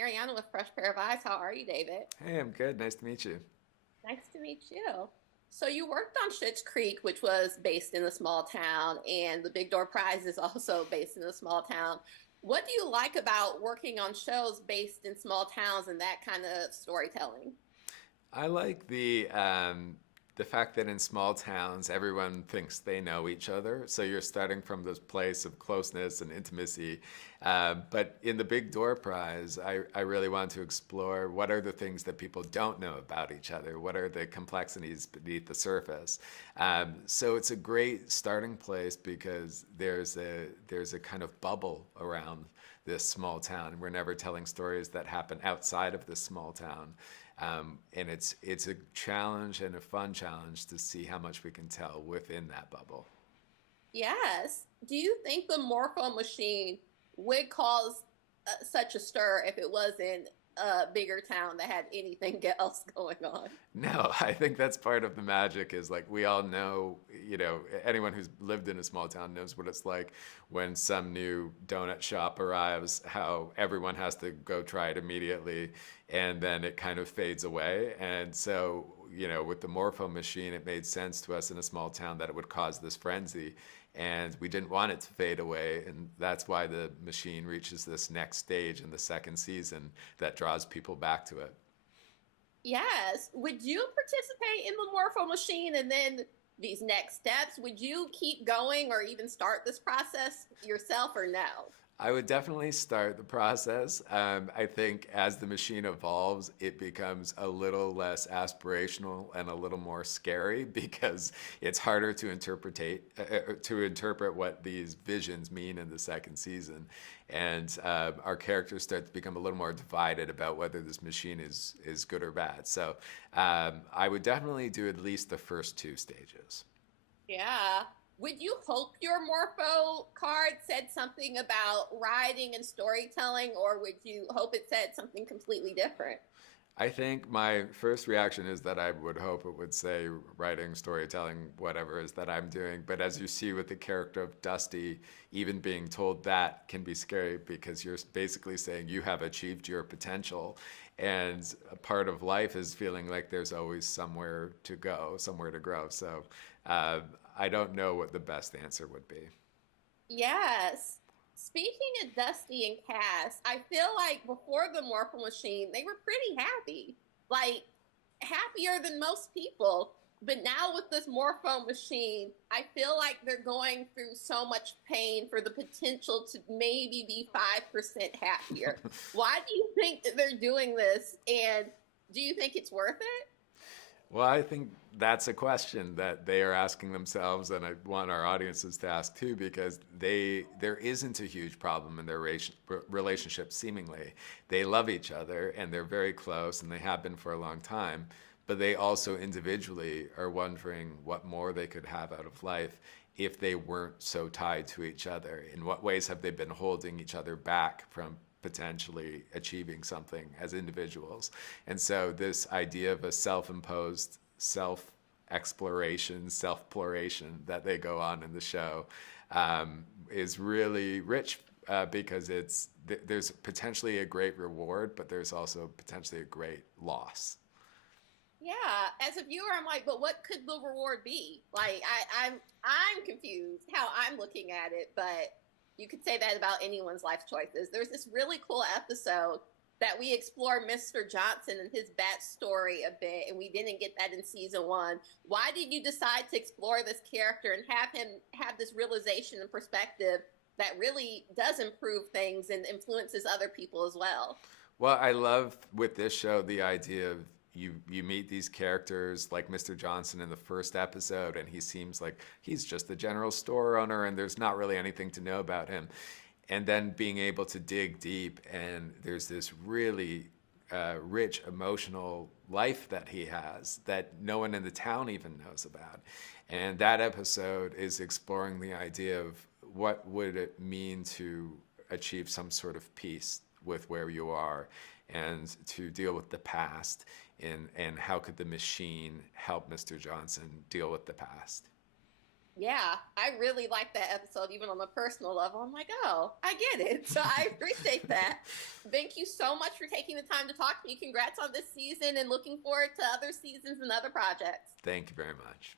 Ariana with Fresh Pair of Eyes. How are you, David? Hey, I'm good. Nice to meet you. Nice to meet you. So you worked on Schitt's Creek, which was based in a small town, and the Big Door Prize is also based in a small town. What do you like about working on shows based in small towns and that kind of storytelling? I like the fact that in small towns everyone thinks they know each other, so you're starting from this place of closeness and intimacy. But in the Big Door Prize, I really want to explore what are the things that people don't know about each other. What are the complexities beneath the surface? So it's a great starting place because there's a kind of bubble around this small town. We're never telling stories that happen outside of this small town. And it's a challenge and a fun challenge to see how much we can tell within that bubble. Yes. Do you think the Morpho machine would cause such a stir if it was in a bigger town that had anything else going on? No, I think that's part of the magic is like we all know, anyone who's lived in a small town knows what it's like when some new donut shop arrives, how everyone has to go try it immediately and then it kind of fades away. And so, with the Morpho machine, it made sense to us in a small town that it would cause this frenzy. And we didn't want it to fade away. And that's why the machine reaches this next stage in the second season that draws people back to it. Yes. Would you participate in the Morpho machine and then these next steps? Would you keep going or even start this process yourself or no? I would definitely start the process. I think as the machine evolves, it becomes a little less aspirational and a little more scary because it's harder to interpret what these visions mean in the second season, and our characters start to become a little more divided about whether this machine is good or bad. So I would definitely do at least the first two stages. Yeah. Would you hope your Morpho card said something about writing and storytelling, or would you hope it said something completely different? I think my first reaction is that I would hope it would say writing, storytelling, whatever it is that I'm doing. But as you see with the character of Dusty, even being told that can be scary because you're basically saying you have achieved your potential. And a part of life is feeling like there's always somewhere to go, somewhere to grow. So uh, I don't know what the best answer would be. Yes. Speaking of Dusty and Cass, I feel like before the Morpho Machine, they were pretty happy. Like, happier than most people. But now with this Morpho Machine, I feel like they're going through so much pain for the potential to maybe be 5% happier. Why do you think that they're doing this? And do you think it's worth it? Well, I think that's a question that they are asking themselves, and I want our audiences to ask too, because there isn't a huge problem in their relationship. Seemingly, they love each other and they're very close, and they have been for a long time. But they also individually are wondering what more they could have out of life if they weren't so tied to each other. In what ways have they been holding each other back from potentially achieving something as individuals? And so this idea of a self-imposed self-exploration, self-ploration that they go on in the show is really rich because there's potentially a great reward, but there's also potentially a great loss. Yeah, as a viewer, I'm like, but what could the reward be? Like, I'm confused how I'm looking at it, but you could say that about anyone's life choices. There's this really cool episode that we explore Mr. Johson and his backstory a bit, and we didn't get that in season one. Why did you decide to explore this character and have him have this realization and perspective that really does improve things and influences other people as well? Well, I love with this show the idea of you meet these characters like Mr. Johnson in the first episode, and he seems like he's just the general store owner, and there's not really anything to know about him. And then being able to dig deep, and there's this really rich emotional life that he has that no one in the town even knows about. And that episode is exploring the idea of what would it mean to achieve some sort of peace with where you are and to deal with the past and how could the machine help Mr. Johnson deal with the past. Yeah, I really like that episode, even on a personal level. I'm like, oh, I get it. So I appreciate that. Thank you so much for taking the time to talk to me. Congrats on this season and looking forward to other seasons and other projects. Thank you very much.